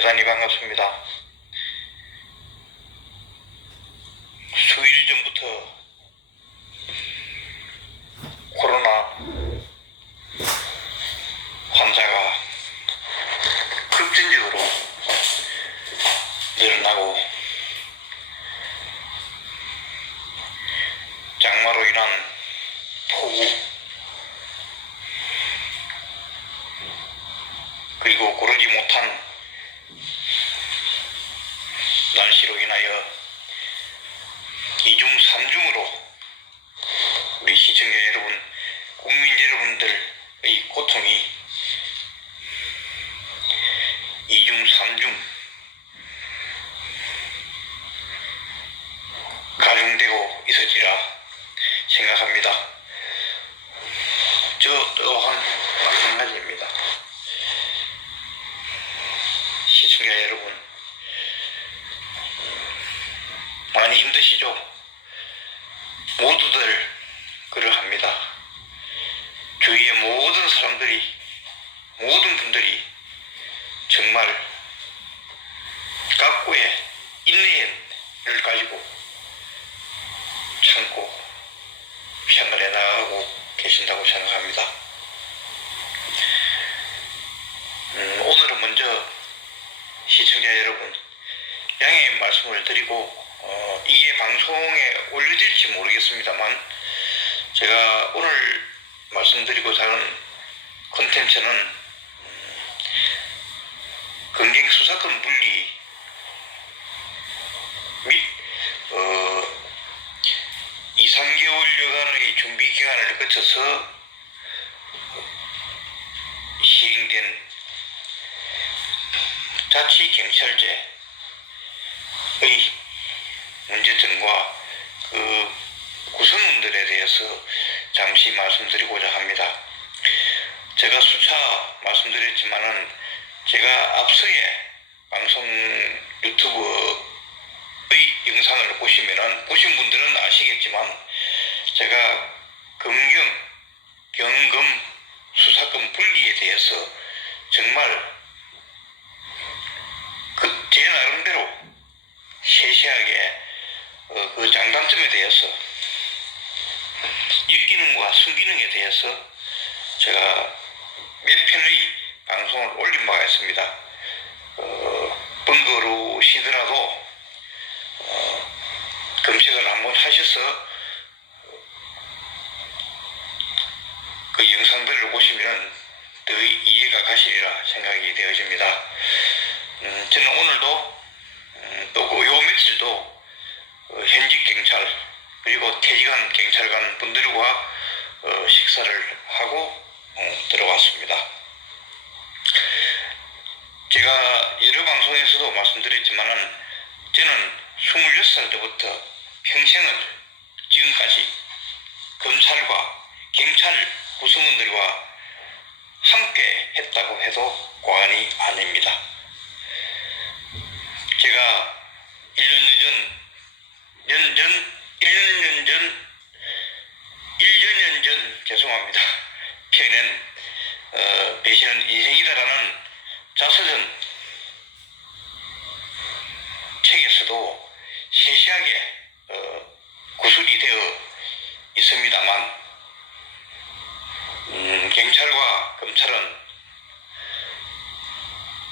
대단히 반갑습니다. 수일 전부터 코로나 환자가 급진적으로 늘어나고 장마로 인한 폭우 그리고 고르지 못한 날씨로 인하여 2중 3중으로 우리 시청자 여러분, 국민 여러분들의 고통이 2중 3중 가중되고 있으리라 생각합니다. 저 또한 마찬가지입니다. 시청자 여러분, 많이 힘드시죠? 모두들 그러합니다. 주위의 모든 사람들이, 모든 분들이 정말 각고의 인내를 가지고 참고 생활해 나가고 계신다고 생각합니다. 오늘은 먼저 시청자 여러분, 양해의 말씀을 드리고 이게 방송에 올려질지 모르겠습니다만, 제가 오늘 말씀드리고자 하는 콘텐츠는 검경수사권 분리 및 2, 3개월여간의 준비 기간을 거쳐서 시행된 자치경찰제의 문제점과 그 구성원들에 대해서 잠시 말씀드리고자 합니다. 제가 수차 말씀드렸지만은, 제가 앞서의 방송 유튜브의 영상을 보신 분들은 아시겠지만, 제가 경검 수사권 분리에 대해서 정말 제 나름대로 세세하게 그 장단점에 대해서, 역기능과 순기능에 대해서 제가 몇 편의 방송을 올린 바가 있습니다. 번거로우시더라도 검색을 한번 하셔서 그 영상들을 보시면 더 이해가 가시리라 생각이 되어집니다. 저는 오늘도 또 요 며칠도 현직 경찰 그리고 퇴직한 경찰관 분들과 식사를 하고 들어왔습니다. 제가 여러 방송에서도 말씀드렸지만은, 저는 26살 때부터 평생을 지금까지 검찰과 경찰 구성원들과 함께 했다고 해도 과언이 아닙니다. 제가 1년 전 죄송합니다. 표현은 배신은 인생이다라는 자서전 책에서도 세세하게 구술이 되어 있습니다만, 경찰과 검찰은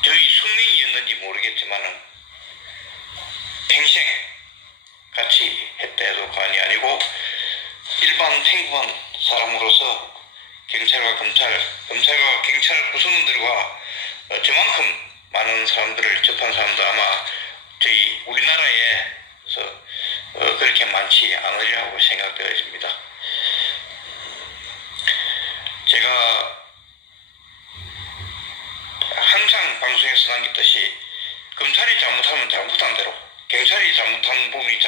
저희 숙명이었는지 모르겠지만은 평생 같이 했다 해도 과언이 아니고, 일반 평범한 사람으로서 경찰과 경찰 구성원들과 저만큼 많은 사람들을 접한 사람도 아마 저희 우리나라에서 그렇게 많지 않으리라고 생각되어집니다. 제가 항상 방송에서 남겼듯이, 검찰이 잘못하면 잘못한 대로, 경찰이 잘못한 부분이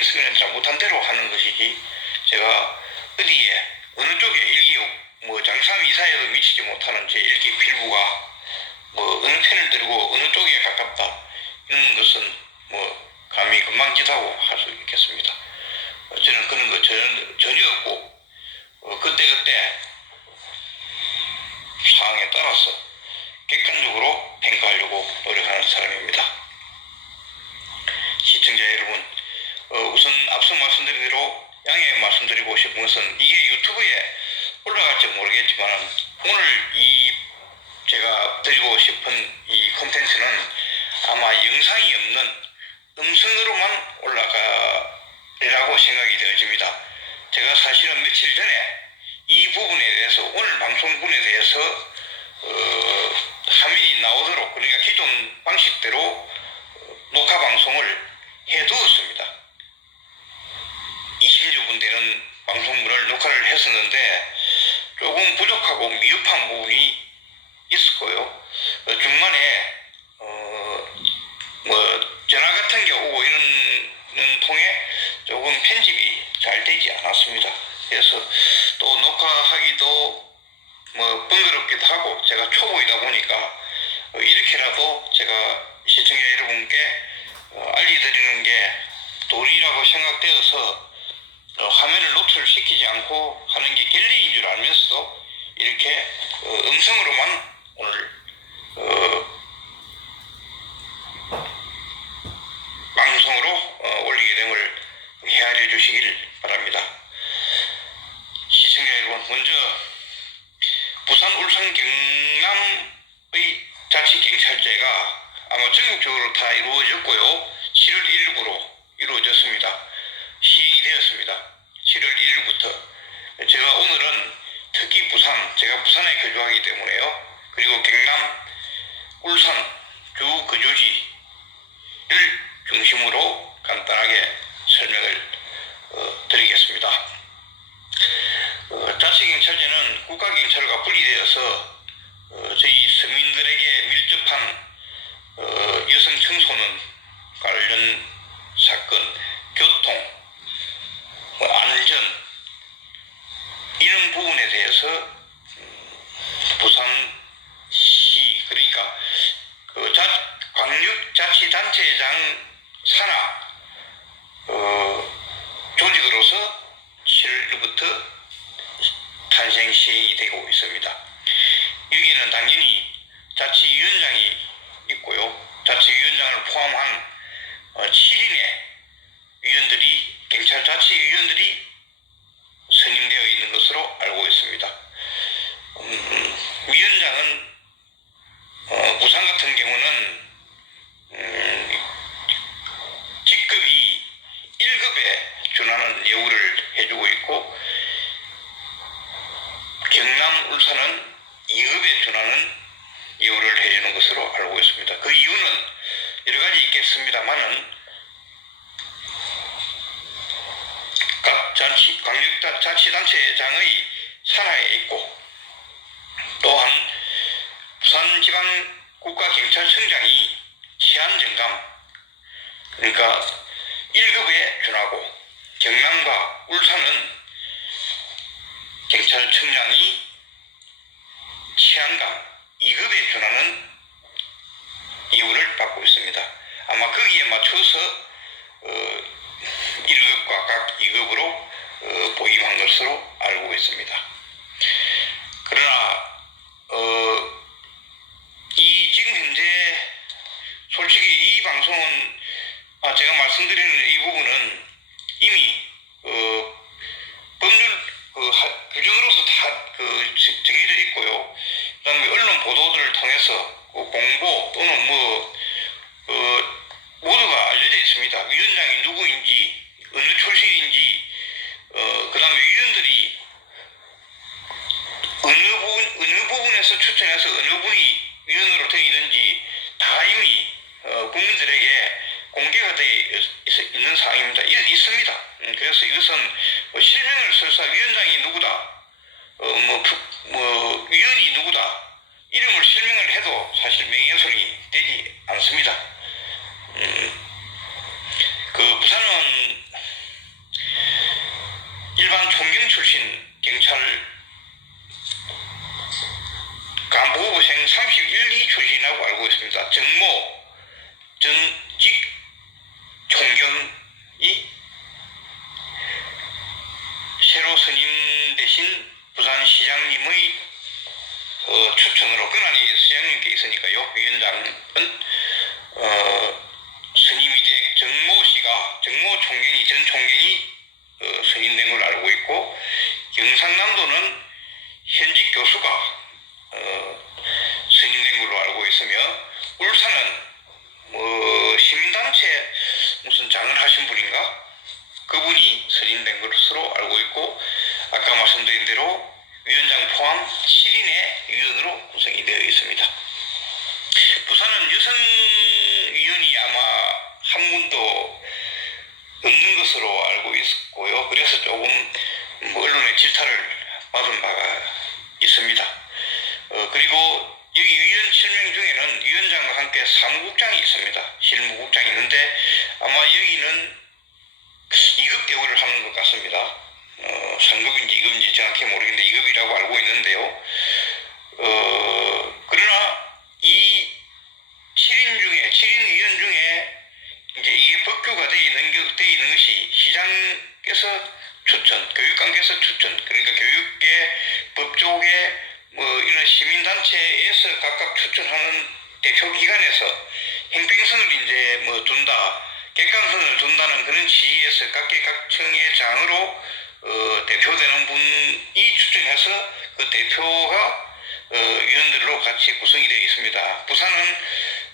있으면 잘못한 대로 하는 것이지, 제가 어디에 어느 쪽에 장삼이사에도 미치지 못하는 제 일기 필부가 어느 편을 들고 어느 쪽에 가깝다 이런 것은 감히 금방짓하고 할 수 있겠습니다. 저는 그런 거 전혀 없고, 그때 상황에 따라서 객관적으로 평가하려고 노력하는 하는 사람입니다. 시청자 여러분, 우선 앞서 말씀드린 대로 양해 말씀드리고 싶은 것은 이게 유튜브에 올라갈지 모르겠지만 오늘 이 제가 드리고 싶은 이 콘텐츠는 아마 영상이 없는 음성으로만 올라가리라고 생각이 되어집니다. 제가 사실은 며칠 전에 이 부분에 대해서 오늘 방송분에 대해서 화면이 나오도록, 그러니까 기존 방식대로 녹화 방송을 해두었습니다. 20여 분 되는 방송물을 녹화를 했었는데 조금 부족하고 미흡한 부분이 있었고요. 중간에 전화 같은 게 오고 이런 통에 조금 편집이 잘 되지 않았습니다. 그래서 또 녹화하기도 번거롭기도 하고, 제가 초보이다 보니까 이렇게라도 제가 시청자 여러분께 알려드리는 게 도리라고 생각되어서 화면을 노출시키지 않고 하는 게 결례인 줄 알면서도 이렇게 음성으로만 오늘 방송으로 올리게 됨을 헤아려 주시길 바랍니다. 시청자 여러분, 먼저 부산, 울산, 경남의 자치경찰제가 아마 전국적으로 다 이루어졌고요. 7월 1일부로 이루어졌습니다. 시행이 되었습니다. 7월 1일부터. 제가 오늘은 특히 부산, 제가 부산에 거주하기 때문에요. 그리고 경남, 울산 주 거주지를 중심으로 간단하게 설명을 드리겠습니다. 자치경찰제는 국가경찰과 분리되어서 저희 서민들에게 밀접한 여성 청소년 관련 사건, 교통, 안전 이런 부분에 대해서 부산시, 그러니까 광역자치단체장 산하 조직으로서 7월부터 탄생 시행이 되고 있습니다. 여기는 당연히 자치위원장이 있고요. 자치위원장을 포함한 7인의 위원들이, 경찰자치위원들이 선임되어 있는 것으로 알고 있습니다. 위원장은 부산 같은 경우는 직급이 1급에 준하는 예우를 해주고 있고, 경남, 울산은 2급에 준하는 예우를 해주는 것으로 알고 있습니다. 그 이유는 여러 가지 있겠습니다만은 각 광역자치단체장의 산하에 있고, 또한 부산지방국가경찰청장이 치안정감, 그러니까 1급에 준하고, 경남과 울산은 경찰청장이 치안감 2급에 준하는 예우를 받고 있습니다. 아마 거기에 맞춰서 1급과 각 2급으로 보임한 것으로 알고 있습니다. 그러나 지금 현재 솔직히 이 방송은 제가 말씀드리는 이 부분은 이미 법률 규정으로서 다 정해져 있고요. 그다음에 언론 보도들을 통해서 공보 또는 모두가 알려져 있습니다. 위원장이 누구인지, 어느 출신인지, 그다음에 위원들이 어느 부분에서 추천해서 어느 분이 위원으로 되어 있는지 다 이미 국민들에게 공개가 되어 있는 사항입니다. 있습니다. 그래서 이것은 실명을 설사 위원장이 누구다, 위원이 누구다 이름을 실명을 해도 사실 명예훼손이 되지 않습니다. 부산은 일반 총경 출신 경찰 간부후보생 31기 출신이라고 알고 있습니다. 정모 전직 총경이 새로 선임되신 부산시장님의 추천으로, 권한이 시장님께 있으니까요. 위원장은 선임이 된 정모 씨가, 정모 총경이, 전 총경이 선임된 걸로 알고 있고, 경상남도는 현직 교수가 선임된 걸로 알고 있으며, 울산은 시민단체 무슨 장을 하신 분인가? 그분이 선임된 것으로 알고 있고, 아까 말씀드린 대로 위원장 포함 7인의 위원으로 구성이 되어 있습니다. 부산은 여성 위원이 아마 한 분도 없는 것으로 알고 있고요. 그래서 조금 언론의 질타를 받은 바가 있습니다. 그리고 여기 위원 7명 중에는 위원장과 함께 사무국장이 있습니다. 실무국장이 있는데 아마 여기는 2급 대우를 하는 것 같습니다. 상급인지 2급인지 정확히 모르겠는데 2급이라고 알고 있는데요. 그러나 이 7인 위원 중에 이제 이게 법규가 되어 있는 것이 시장께서 추천, 교육관께서 추천, 그러니까 교육계, 법조계, 이런 시민단체에서 각각 추천하는 대표기관에서 행정성을 이제 둔다, 객관성을 둔다는 그런 지위에서 각계각층의 장으로 대표되는 분이 추천해서 그 대표가 위원들로 같이 구성이 되어 있습니다. 부산은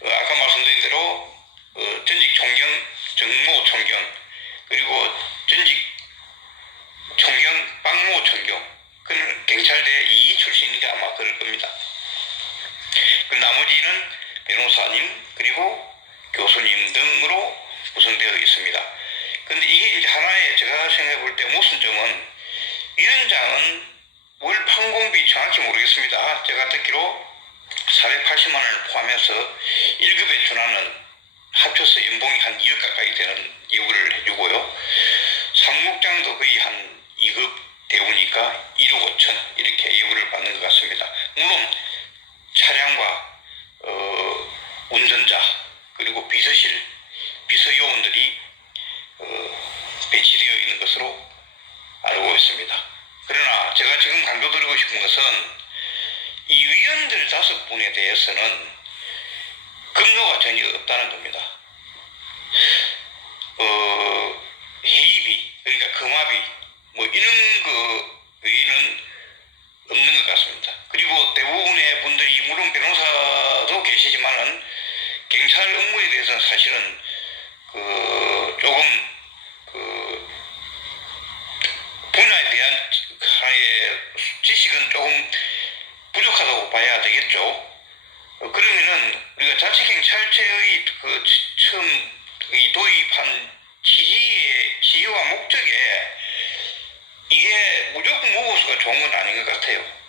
아까 말씀드린 대로 전직 총경, 정모 총경, 그리고 전직 총경, 박모 총경, 그는 경찰대 2기 출신인데 아마 그럴 겁니다. 그 나머지는 변호사님 그리고 교수님 등으로 구성되어 있습니다. 근데 이게 이제 하나의 제가 생각해 볼 때 모순점은, 위원장은 월 판공비 정확히 모르겠습니다. 제가 듣기로 480만 원을 포함해서 1급에 준하는 합쳐서 연봉이 한 2억 가까이 되는 예우를 해주고요. 사무국장도 거의 한 2급 대우니까 1억 5천 이렇게 예우를 받는 것 같습니다. 물론 차량과 운전자 그리고 비서실, 비서요원들이 배치되어 있는 것으로 알고 있습니다. 그러나 제가 지금 강조드리고 싶은 것은 이 위원들 5분에 대해서는 근거가 전혀 없다는 겁니다. 회의비, 그러니까 금화비 이런 거 외에는 없는 것 같습니다. 그리고 대부분의 분들이, 물론 변호사도 계시지만은 경찰 업무에 대해서는 사실은 조금 분야에 대한 하나의 지식은 조금 부족하다고 봐야 되겠죠. 그러면은 우리가 자치경찰제의 처음 도입한 취지와 목적에 이게 무조건 무고수가 좋은 건 아닌 것 같아요.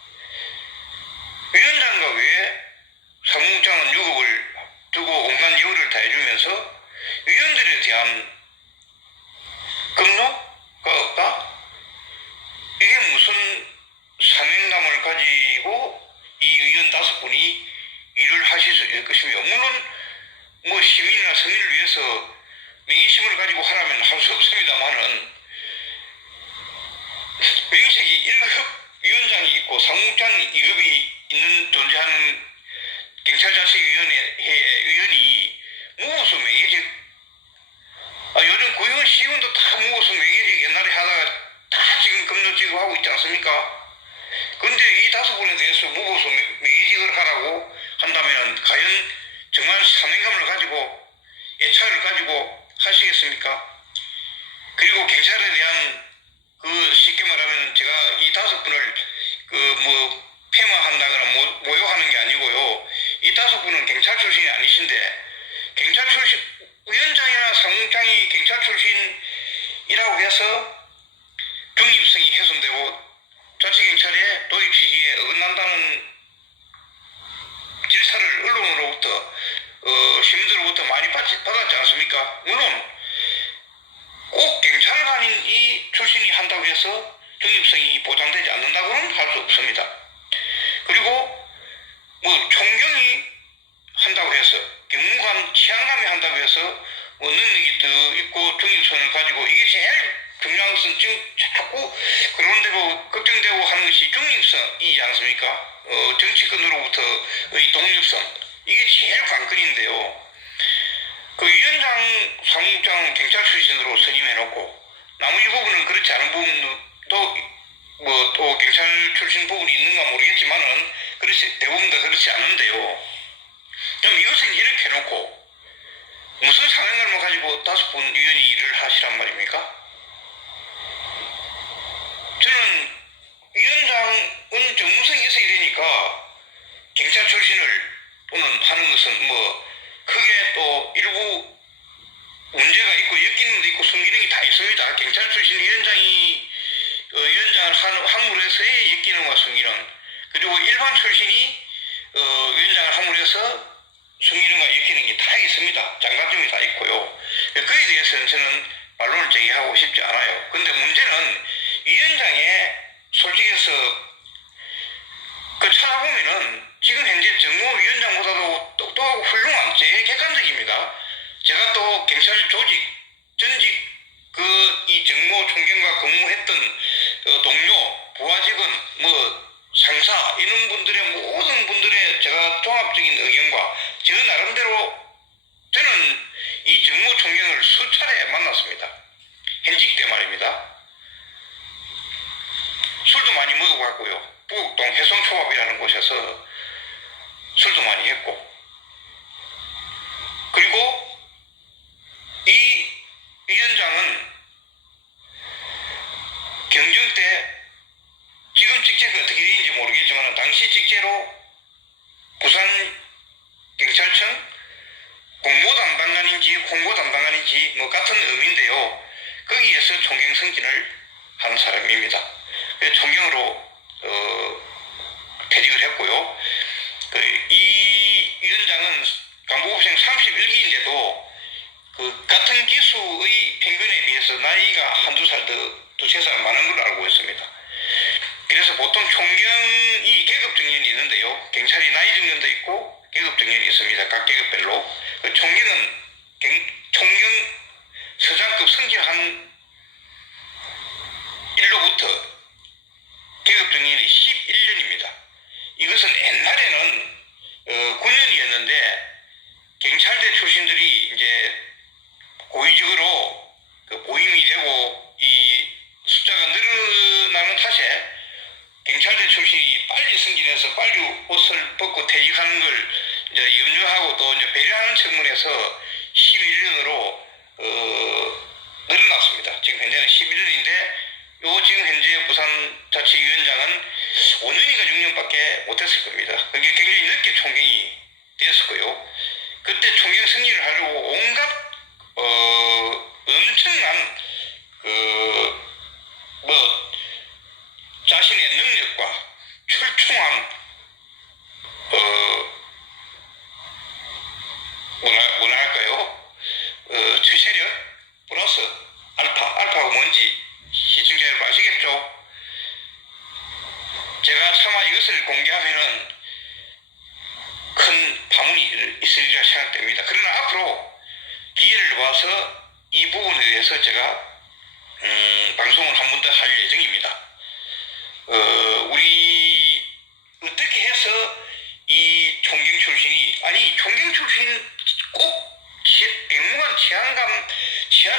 위원장과 왜 사무국장은 유급을 두고 온갖 예우를 다 해주면서 위원들에 대한 급로가 없다? 이게 무슨 사명감을 가지고 이 위원 5분이 일을 하실 수 있을 것이며, 물론 시민이나 서민을 위해서 명예심을 가지고 하라면 할 수 없습니다만은, 명식이 1급 위원장이 있고 사무국장 2급이 존재하는 경찰자치위원회 위원이 무고수 명예직, 요즘 구의원 시의원도 다 무고수 명예직 옛날에 하다가 다 지금 검도직을 하고 있지 않습니까? 근데 이 5분에 대해서 무고수 명예직을 하라고 한다면 과연 정말 사명감을 가지고 애착을 가지고 하시겠습니까? 그리고 경찰에 대한 쉽게 말하면 제가 이 5분을 폐마한다거나 모욕하는 게 아니고요. 이 5분은 경찰 출신이 아니신데, 경찰 출신 위원장이나 사무국장이 경찰 출신이라고 해서 중립성이 훼손되고 자치경찰의 도입 취지에 어긋난다는 질사를 언론으로부터 시민들로부터 많이 받았지 않습니까? 물론 꼭 경찰관이 출신이 한다고 해서 중립성이 보장되지 않는다고는 할 수 없습니다. 그리고 총경이 한다고 해서, 경무관 치안감이 한다고 해서 능력이 더 있고 중립성을 가지고, 이게 제일 중요한 것은 지금 자꾸 그런데고 걱정되고 하는 것이 중립성이지 않습니까? 정치권으로부터의 독립성, 이게 제일 관건인데요. 그 위원장, 사무국장 경찰 출신으로 선임해놓고 나머지 부분은 그렇지 않은 부분도 뭐 또 경찰 출신 부분이 있는가 모르겠지만은 그렇지 대부분 다 그렇지 않은데요. 그럼 이것을 이렇게 해놓고 무슨 사명감을 가지고 5분 위원이 일을 하시란 말입니까? 저는 위원장은 전문성이 있어야 되니까 경찰 출신을 또는 하는 것은 뭐 크게 또 일부 문제가 있고 엮이는 데 있고 순기능이 다 있습니다. 경찰 출신 위원장이 위원장을 함으로 해서의 엮이는과 순기능, 그리고 일반 출신이 위원장을 함으로 해서 순기능과 엮이는 게 다 있습니다. 장단점이 다 있고요. 그에 대해서는 저는 반론을 제기하고 싶지 않아요. 근데 문제는 위원장의 솔직해서 그 찾아보면은 지금 현재 정무위원장보다도 똑똑하고 훌륭한 제 객관적입니다. 제가 또 경찰 조직 전직 이 정모 총경과 근무했던 동료, 부하 직원, 뭐 상사 이런 분들의 모든 분들의 제가 종합적인 의견과 저 나름대로 저는 이 정모 총경을 수차례 만났습니다. 현직 때 말입니다. 술도 많이 먹어봤고요. 부곡동 해송초밥이라는 곳에서 술도 많이 했고, 그리고 이 위원장은 경정 때 지금 직책이 어떻게 되는지 모르겠지만 당시 직제로 부산 경찰청 공모 담당관인지 홍보 담당관인지 뭐 같은 의미인데요. 거기에서 총경 승진을 한 사람입니다. 총경으로 퇴직을 했고요. 이 위원장은 간부급생 31기인데도 그 같은 기수의 평균에 비해서 나이가 한두 살 더, 두세 살 많은 걸로 알고 있습니다. 그래서 보통 총경이 계급 정년이 있는데요. 경찰이 나이 정년도 있고 계급 정년이 있습니다. 각 계급별로. 그 총경은 총경 서장급 승진한 일로부터 계급 정년이 11년입니다. 이것은 옛날에는 9년이었는데 경찰대 출신들이 이제 고위직으로 보임이 되고 이 숫자가 늘어나는 탓에 경찰대 출신이 빨리 승진해서 빨리 옷을 벗고 퇴직하는 걸 이제 염려하고 또 이제 배려하는 측면에서 11년으로 늘어났습니다. 지금 현재는 11년인데 지금 현재 부산자치위원장은 5년인가 6년밖에 못했을 겁니다. 그게 굉장히 늦게 총경이 됐었고요. 그때 총경 승진을 하려고 온갖 엄청난 자신의 능력과 출중한 뭐라 할까요? 추세력 플러스 알파가 뭔지 시청자 여러분 아시겠죠? 제가 차마 이것을 공개하면은 큰 파문이 있으리라 생각됩니다. 그러나 앞으로 기회를 봐서 이 부분에 대해서 제가 방송을 한 번 더 할 예정입니다. 우리 어떻게 해서 이 총경 출신이 총경 출신 꼭 백무관 치안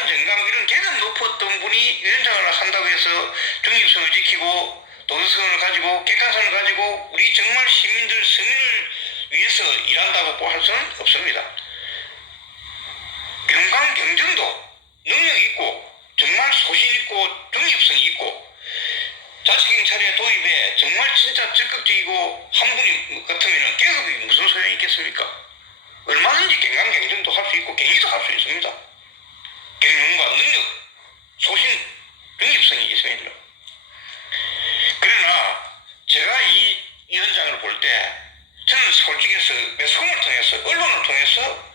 정감 이런 계급 높았던 분이 위원장을 한다고 해서 중립성을 지키고 도덕성을 가지고 객관성을 가지고 우리 정말 시민들 서민을 위해서 일한다고 할 수는 없습니다. 경강 경정도 능력 있고 정말 소신 있고 중립성이 있고 자치경찰의 도입에 정말 진짜 적극적이고 한 분이 같으면 계급이 무슨 소용이 있겠습니까? 얼마든지 경강 경정도 할 수 있고 경위도 할 수 있습니다. 경륜과 능력, 소신, 중립성이 있습니다. 그러나 제가 이 위원장을 볼 때 저는 솔직해서 매스컴을 통해서 언론을 통해서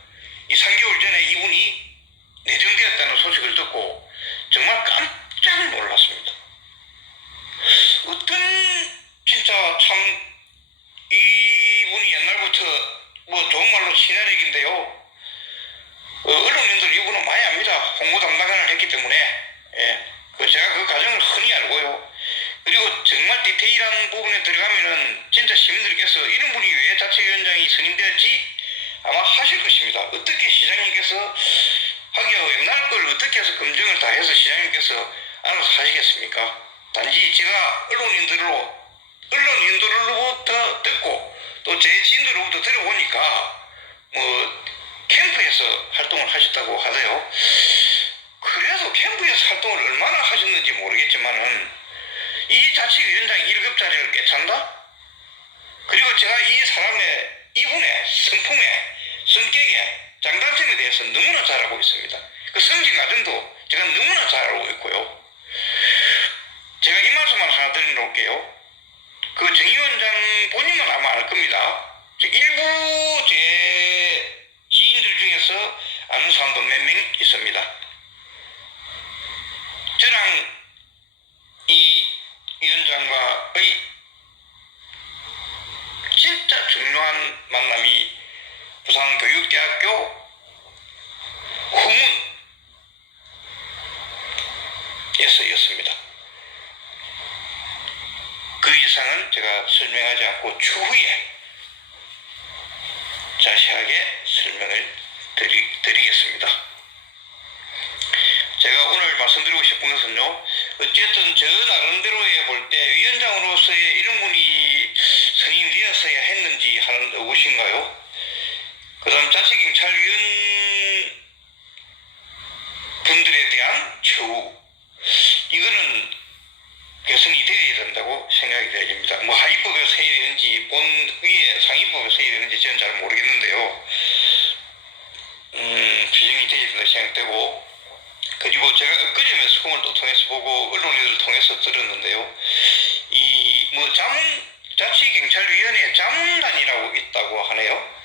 이 3개월 전에 이분이 내정되었다는 소식을 듣고 정말 깜짝 놀랐습니다. 어떤 진짜 참 이분이 옛날부터 뭐 좋은 말로 친화력인데요. 언론인들 이분은 많이 압니다. 홍보 담당관을 했기 때문에 제가 그 과정을 흔히 알고요. 그리고 정말 디테일한 부분에 들어가면은 진짜 시민들께서 이런 분이 왜 자치위원장이 선임되었지 아마 하실 것입니다. 어떻게 시장님께서 하기야 옛날 걸 어떻게 해서 검증을 다 해서 시장님께서 알아서 하시겠습니까? 단지 제가 언론인들로부터 듣고 또 제 지인들로부터 들어보니까 뭐 캠프에서 활동을 하셨다고 하세요. 그래서 캠프에서 활동을 얼마나 하셨는지 모르겠지만은 이 자치위원장 1급자리를 꿰찬다? 그리고 제가 이 사람의 이분의 성품에 성격에 장단점에 대해서 너무나 잘 알고 있습니다. 그 성질 과정도 제가 너무나 잘 알고 있고요. 제가 이 말씀을 하나 드려놓을게요. 그 정 위원장 본인은 아마 알 겁니다. 일부 제 지인들 중에서 아는 사람도 몇 명 있습니다. 저랑 이 위원장과의 진짜 중요한 만남이 부산교육대학교 후문에서였습니다. 그 이상은 제가 설명하지 않고 추후에 자세하게 설명을 드리겠습니다. 제가 오늘 말씀드리고 싶은 것은요, 어쨌든 저 나름대로에 볼 때 위원장으로서의 이런 분이 선임이 되었어야 했는지 하는 의구심인가요? 그 다음 자치경찰위원 분들에 대한 처우, 이거는 개선이 되어야 된다고 생각이 되어집니다. 뭐 하위법에 세야 되는지 본 위에 상위법에 세야 되는지 저는 잘 모르겠는데요. 규정이 되어야 된다고 생각되고, 그리고 제가 엊그제 매스컴을 또 통해서 보고 언론인들을 통해서 들었는데요. 이 뭐 자치경찰위원회 자문단이라고 있다고 하네요.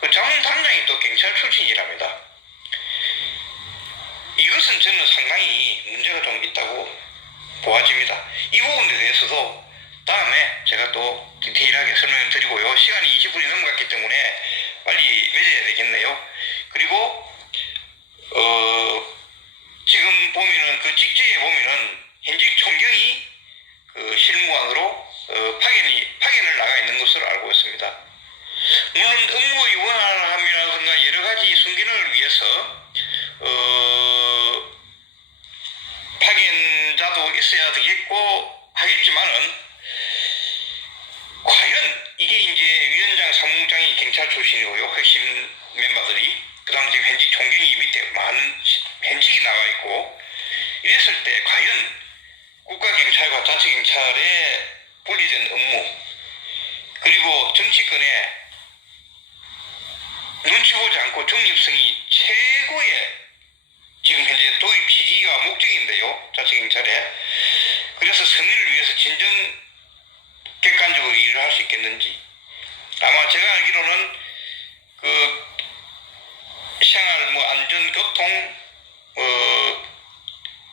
그 자문단장이 또 경찰 출신이랍니다. 이것은 저는 상당히 문제가 좀 있다고 보아집니다. 이 부분에 대해서도 다음에 제가 또 디테일하게 설명을 드리고요. 시간이 20분이 넘어갔기 때문에 빨리 맺어야 되겠네요. 그리고 지금 보면은 그 직제에 보면은 현직 총경이 그 실무관으로 파견을 나가 있는 것으로 알고 있습니다. 물론 업무의 원활함이라든가 여러 가지 순기능을 위해서 파견자도 있어야 되겠고 하겠지만은 과연 이게 이제 위원장 사무장이 경찰 출신이고요. 핵심 멤버들이 그다음 지금 현직 총경이 밑에 많은 현직이 나가 있고 이랬을 때 과연 국가경찰과 자치경찰의 분리된 업무 그리고 정치권에 눈치 보지 않고 중립성이 최고의 지금 현재 도입 시기가 목적인데요. 자치경찰에. 그래서 승리를 위해서 진정 객관적으로 일을 할 수 있겠는지. 아마 제가 알기로는 그 생활 안전 교통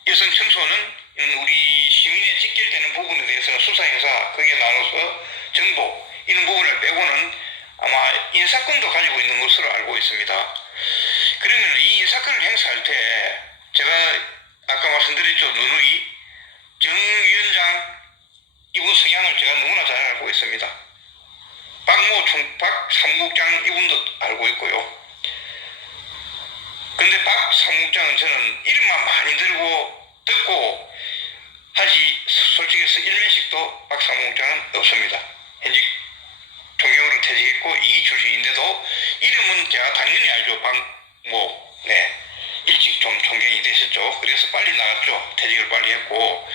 여성 청소는 우리 시민에 직결되는 부분에 대해서는 수사행사 거기에 나눠서 정보 이런 부분을 빼고는 아마 인사권도 가지고 있는 것으로 알고 있습니다. 그러면 이 인사권을 행사할 때 제가 아까 말씀드렸죠. 누누이 정 위원장 이분 성향을 제가 너무나 잘 알고 있습니다. 박 사무국장 이분도 알고 있고요. 근데 박 사무국장은 저는 이름만 많이 듣고 하지 솔직해서 일면식도 박 사무국장은 없습니다. 현직 총경으로 퇴직했고 이기 출신인데도 이름은 제가 당연히 알죠. 일찍 좀 총경이 되셨죠. 그래서 빨리 나갔죠. 퇴직을 빨리 했고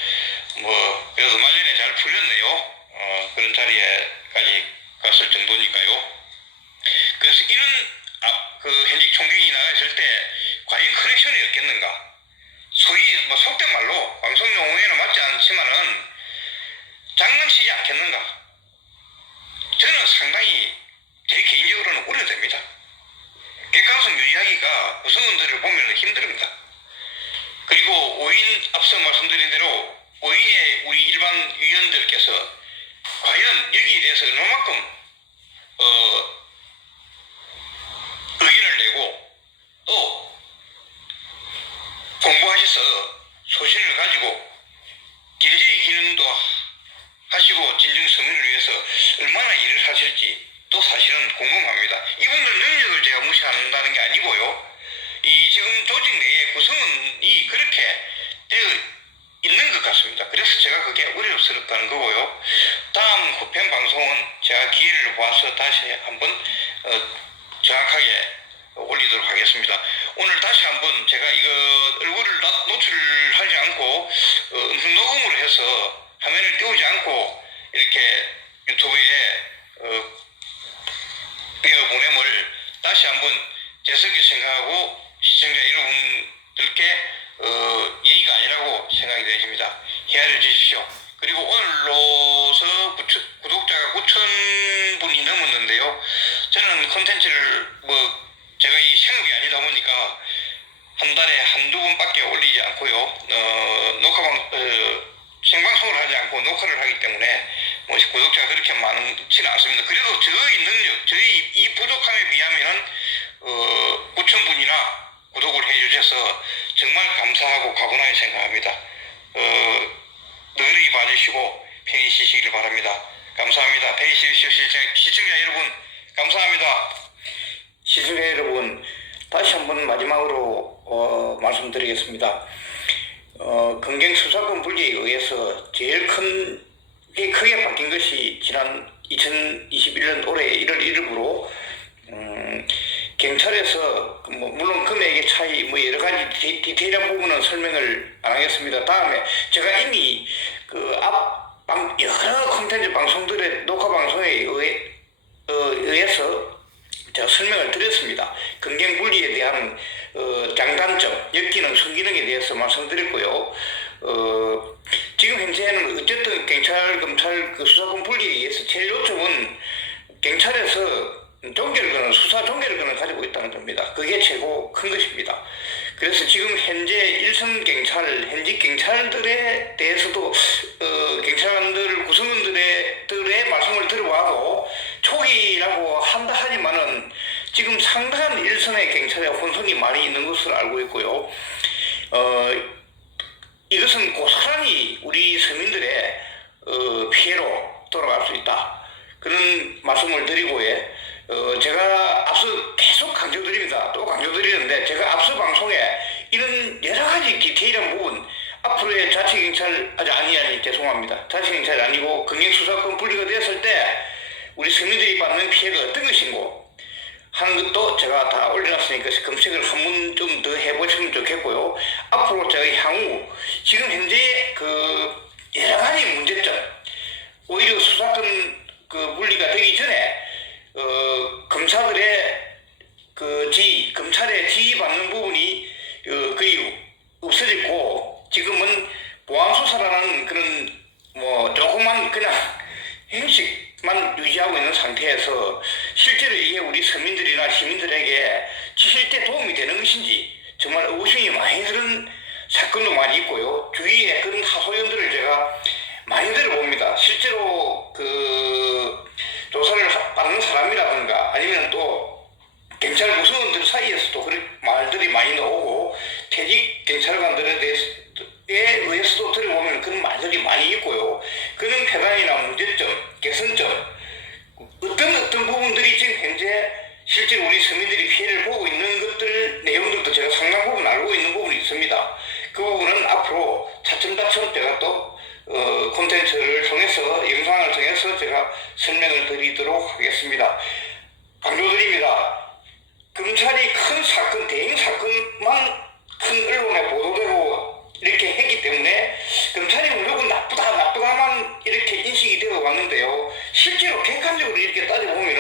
그래서 말년에 잘 풀렸네요. 그런 자리에까지 갔을 정도니까요. 그래서 이런 그 현직 총경이 나갔을 때 과연 커넥션이 없겠는가? 소위 속된 말로 방송용 오해는 맞지 않지만은 장난치지 않겠는가? 저는 상당히 제 개인적으로는 우려됩니다. 객관성 유지하기가 구성원들을 보면 힘듭니다. 그리고 5인 앞서 말씀드린 대로 5인의 우리 일반 위원들께서 과연 여기에 대해서 얼마만큼 의견을 내고 또 공부하셔서 소신을 가지고 경제의 기능도 하시고 진정 승리를 위해서 얼마나 일을 하실지 또 사실은 궁금합니다. 이분들 능력을 한다는 게 아니고요. 이 지금 조직 내에 구성이 그렇게 되어 있는 것 같습니다. 그래서 제가 그게 어렵스럽다는 거고요. 다음 후편 방송은 제가 기회를 봐서 다시 한번 정확하게 올리도록 하겠습니다. 오늘 다시 한번 제가 이거 얼굴을 노출하지 않고 음성 녹음을 해서 화면을 띄우지 않고 이렇게 유튜브에 보냄을 다시 한번 재석이 생각하고 시청자 여러분들께 예의가 아니라고 생각이 되십니다. 헤아려 주십시오. 그리고 오늘로서 구독자가 9,000분이 넘었는데요. 저는 콘텐츠를 제가 이 생업이 아니다 보니까 한 달에 한두 번밖에 올리지 않고요. 생방송을 하지 않고 녹화를 하기 때문에 구독자가 그렇게 많지는 않습니다. 그래도 저희 능력, 저희 이 부족함에 비하면은 9,000분이나 구독을 해주셔서 정말 감사하고 과분하게 생각합니다. 널리 봐주시고 편히 쉬시길 바랍니다. 감사합니다. 편히 쉬십시오. 시청자 여러분 감사합니다. 시청자 여러분 다시 한번 마지막으로 말씀드리겠습니다. 검경수사권 분리에 의해서 제일 크게 바뀐 것이 지난 2021년 올해 1월 1일부로 경찰에서 물론 금액의 차이 여러 가지 디테일한 부분은 설명을 안 하겠습니다. 다음에 제가 이미 여러 콘텐츠 방송들의 녹화 방송에 의해서 제가 설명을 드렸습니다. 검경 분리에 대한 장단점, 엮이는 순기능에 대해서 말씀드렸고요. 지금 현재는 어쨌든 경찰, 검찰 수사권 분리에 의해서 제일 요점은 경찰에서 수사 종결권을 가지고 있다는 겁니다. 그게 최고 큰 것입니다. 그래서 지금 현재 일선 경찰, 현직 경찰들에 대해서도 경찰관들 구성원들의 말씀을 들어봐도 초기라고 한다 하지만은 지금 상당한 일선의 경찰에 혼선이 많이 있는 것으로 알고 있고요. 이것은 고스란히 우리 서민들의 피해로 돌아갈 수 있다. 그런 말씀을 드리고 제가 앞서 계속 강조드립니다. 또 강조드리는데 제가 앞서 방송에 이런 여러 가지 디테일한 부분 앞으로의 자치경찰 죄송합니다. 자치경찰이 아니고 검경수사권 분리가 되었을 때 우리 서민들이 받는 피해가 어떤 것인고 하는 것도 제가 다 올려놨으니까 검색을 한 번 좀 더 해보시면 좋겠고요. 앞으로 제가 향후 지금 현재 여러 가지 문제점 오히려 수사권 분리가 되기 전에 검사들의 검찰의 지휘받는 부분이 거의 없어졌고 지금은 보안수사라는 그런 조그만 그냥 형식만 유지하고 있는 상태에서 실제로 이게 우리 서민들이나 시민들에게 실제 도움이 되는 것인지 정말 의구심이 많이 드는 사건도 많이 있고요. 주위에 그런 하소연들을 제가 많이 들어봅니다. 실제로 조사를 받는 사람이라든가 아니면 또 경찰 구성원들 사이에서도 그런 말들이 많이 나오고 퇴직 경찰관들에 의해서도 들어보면 그런 말들이 많이 있고요. 그런 폐단이나 문제점, 개선점 어떤 부분들이 지금 현재 실제 우리 서민들이 피해를 보고 있는 것들 내용들도 제가 상당 부분 알고 있는 부분이 있습니다. 그 부분은 앞으로 차츰차츰 제가 또 콘텐츠를 통해서 영상을 통해서 제가 설명을 드리도록 하겠습니다. 강조드립니다. 검찰이 큰 사건, 대형 사건만 큰 언론에 보도되고 이렇게 했기 때문에 검찰이 무조건 나쁘다만 이렇게 인식이 되어 왔는데요. 실제로 객관적으로 이렇게 따져보면